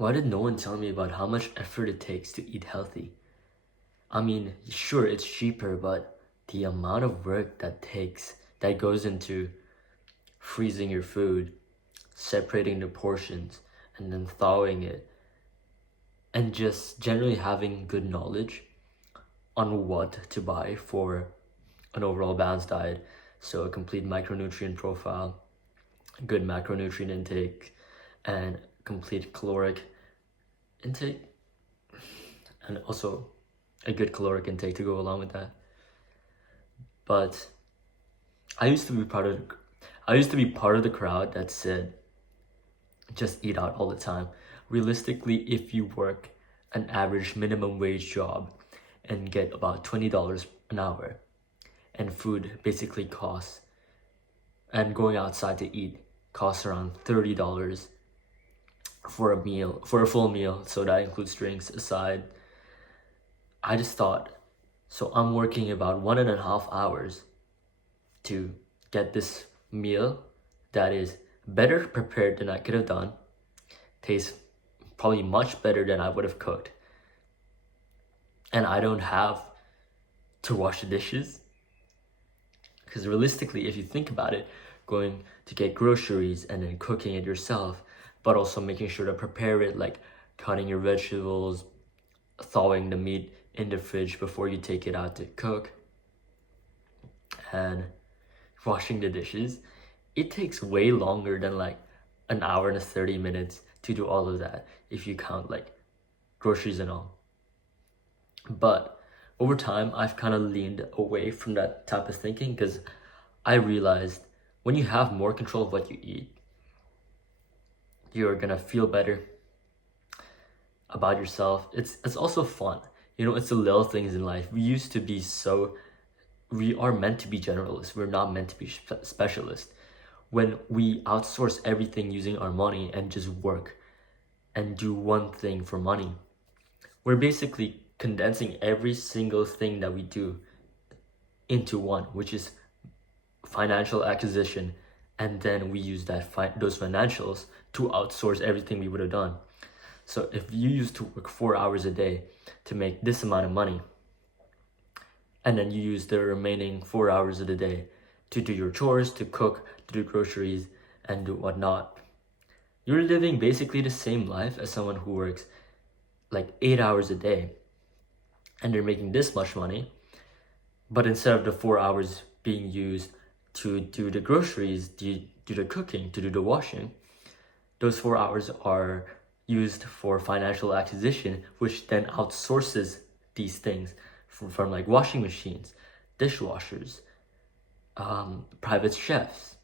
why did no one tell me about how much effort it takes to eat healthy? I mean, sure, it's cheaper, but the amount of work that goes into freezing your food, separating the portions, and then thawing it, and just generally having good knowledge on what to buy for an overall balanced diet. So a complete micronutrient profile, good macronutrient intake, and complete caloric intake, and also a good caloric intake to go along with that. But I used to be part of the crowd that said just eat out all the time. Realistically, if you work an average minimum wage job and get about $20 an hour, and food basically costs, and going outside to eat costs around $30 for a full meal, so that includes drinks aside. I just thought, so I'm working about 1.5 hours to get this meal that is better prepared than I could have done, tastes probably much better than I would have cooked, and I don't have to wash the dishes. Because realistically, if you think about it, going to get groceries and then cooking it yourself, but also making sure to prepare it, like cutting your vegetables, thawing the meat in the fridge before you take it out to cook, and washing the dishes, it takes way longer than like an hour and 30 minutes to do all of that if you count like groceries and all. But over time, I've kind of leaned away from that type of thinking because I realized when you have more control of what you eat, you're gonna feel better about yourself. It's also fun. You know, it's the little things in life. We are meant to be generalists. We're not meant to be specialists. When we outsource everything using our money and just work and do one thing for money, we're basically condensing every single thing that we do into one, which is financial acquisition, and then we use those financials to outsource everything we would have done. So if you used to work 4 hours a day to make this amount of money, and then you use the remaining 4 hours of the day to do your chores, to cook, to do groceries, and do whatnot, you're living basically the same life as someone who works like 8 hours a day, and they're making this much money, but instead of the 4 hours being used to do the groceries, do the cooking, to do the washing, those 4 hours are used for financial acquisition, which then outsources these things from like washing machines, dishwashers, private chefs,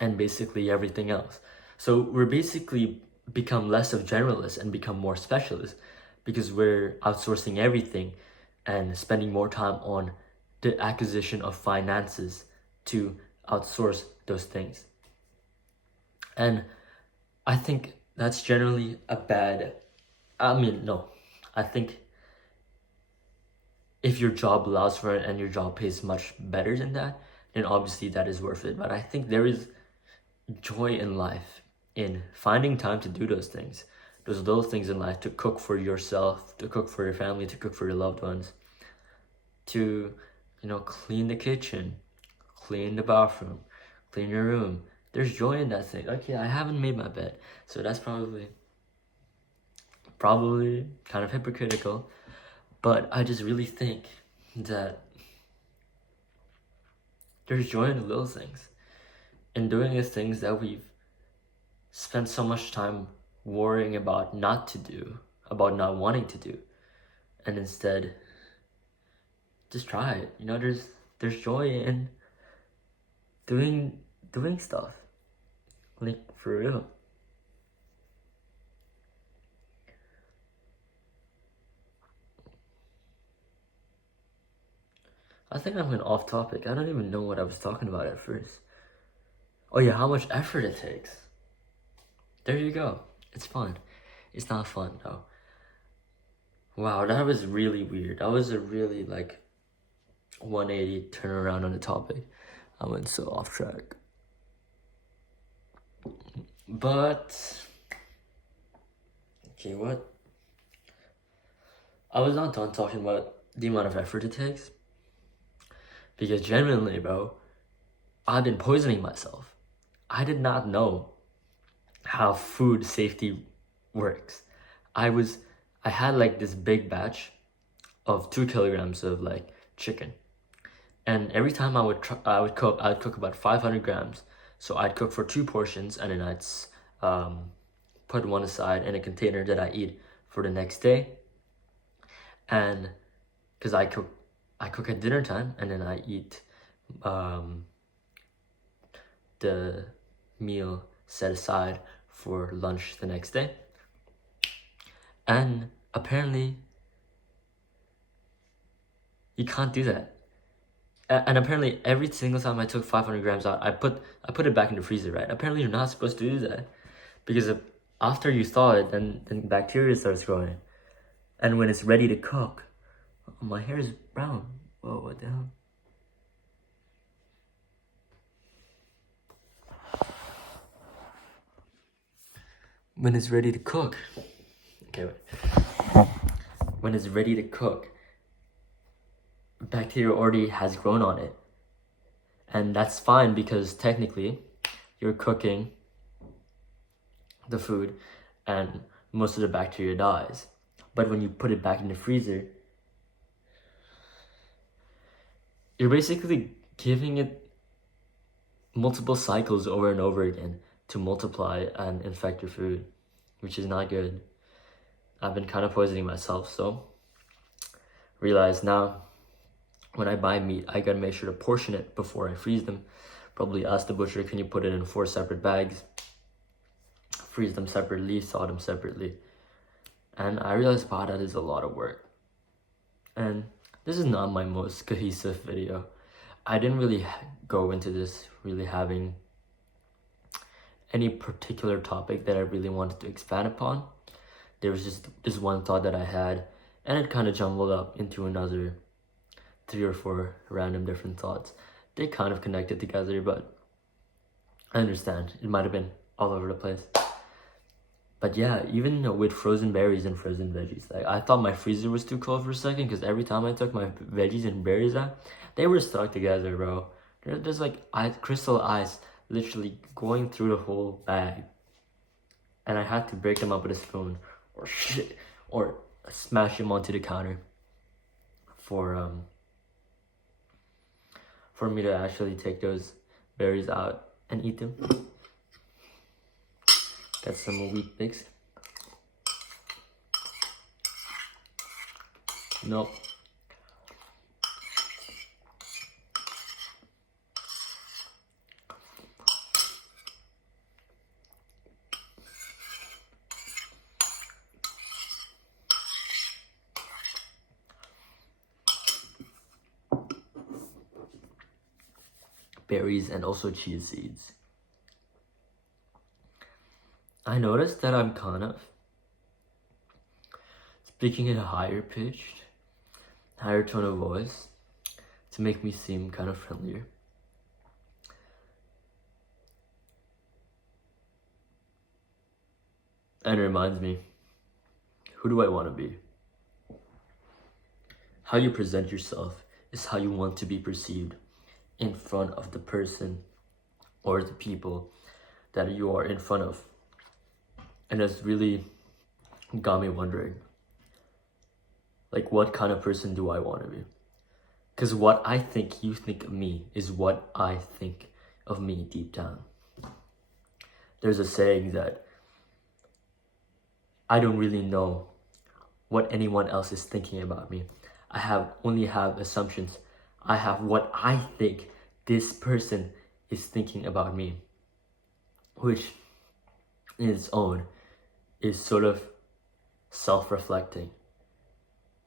and basically everything else. So we're basically become less of generalists and become more specialists because we're outsourcing everything and spending more time on the acquisition of finances to outsource those things. And I think that's generally I think if your job allows for it and your job pays much better than that, then obviously that is worth it. But I think there is joy in life in finding time to do those things, those little things in life, to cook for yourself, to cook for your family, to cook for your loved ones, to, clean the kitchen, clean the bathroom, clean your room. There's joy in that thing. Okay, I haven't made my bed, so that's probably kind of hypocritical, but I just really think that there's joy in the little things, in doing the things that we've spent so much time worrying about not to do, about not wanting to do, and instead just try it. There's joy in doing stuff, like for real. I think I'm going off topic. I don't even know what I was talking about at first. Oh yeah, how much effort it takes. There you go. It's fun. It's not fun though. Wow, that was really weird. That was a really 180 turnaround on the topic. I went so off track. But Okay, what? I was not done talking about the amount of effort it takes. Because genuinely, bro, I've been poisoning myself. I did not know how food safety works. I had like this big batch of 2 kilograms of like chicken. And every time I would cook about 500 grams. So I'd cook for 2 portions, and then I'd put one aside in a container that I eat for the next day. And because I cook at dinner time, and then I eat the meal set aside for lunch the next day. And apparently you can't do that. And apparently every single time I took 500 grams out, I put it back in the freezer, right? Apparently you're not supposed to do that, because after you thaw it, then bacteria starts growing. And when it's ready to cook, oh, my hair is brown. Whoa, what the hell? When it's ready to cook, okay, wait. When it's ready to cook, bacteria already has grown on it. And that's fine, because technically you're cooking the food and most of the bacteria dies. But when you put it back in the freezer, you're basically giving it multiple cycles over and over again to multiply and infect your food, which is not good. I've been kind of poisoning myself, so realize now when I buy meat, I gotta make sure to portion it before I freeze them. Probably ask the butcher, can you put it in 4 separate bags? Freeze them separately, thaw them separately. And I realized, wow, that is a lot of work. And this is not my most cohesive video. I didn't really go into this really having any particular topic that I really wanted to expand upon. There was just this one thought that I had, and it kind of jumbled up into another 3 or 4 random different thoughts. They kind of connected together, but I understand. It might have been all over the place. But yeah, even with frozen berries and frozen veggies, like I thought my freezer was too cold for a second, because every time I took my veggies and berries out, they were stuck together, bro. There's like crystal ice literally going through the whole bag. And I had to break them up with a spoon or smash them onto the counter for me to actually take those berries out and eat them. Got some wheat mix. Nope. Berries and also chia seeds. I noticed that I'm kind of speaking in a higher pitched, higher tone of voice to make me seem kind of friendlier. And it reminds me, who do I want to be? How you present yourself is how you want to be perceived in front of the person or the people that you are in front of. And that's really got me wondering, like, what kind of person do I want to be? Because what I think you think of me is what I think of me deep down. There's a saying that I don't really know what anyone else is thinking about me. I only have assumptions. I have what I think this person is thinking about me, which in its own is sort of self-reflecting.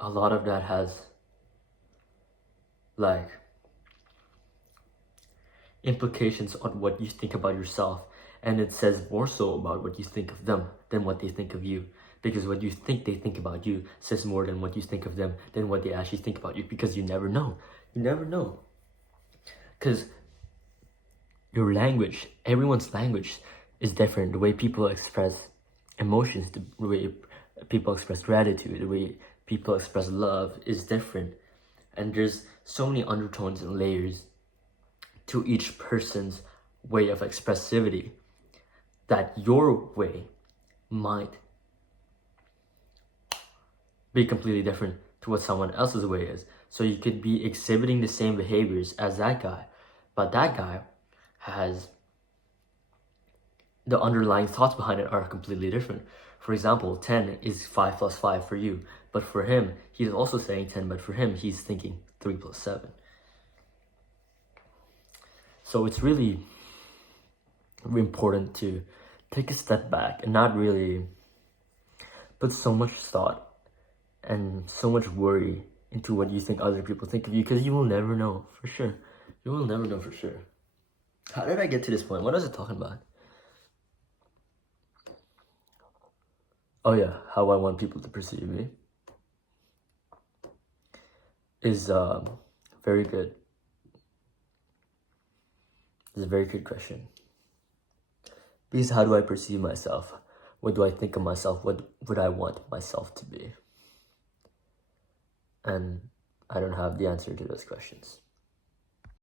A lot of that has like implications on what you think about yourself, and it says more so about what you think of them than what they think of you, because what you think they think about you says more than what you think of them than what they actually think about you, because you never know. Because your language, everyone's language is different. The way people express emotions, the way people express gratitude, the way people express love is different. And there's so many undertones and layers to each person's way of expressivity that your way might be completely different to what someone else's way is. So you could be exhibiting the same behaviors as that guy, but that guy has the underlying thoughts behind it are completely different. For example, 10 is 5 plus 5 for you, but for him, he's also saying 10, but for him, he's thinking 3 plus 7. So it's really important to take a step back and not really put so much thought and so much worry into what you think other people think of you, because you will never know for sure. You will never know for sure. How did I get to this point? What was I talking about? Oh yeah, how I want people to perceive me is very good. It's a very good question. Because how do I perceive myself? What do I think of myself? What would I want myself to be? And I don't have the answer to those questions.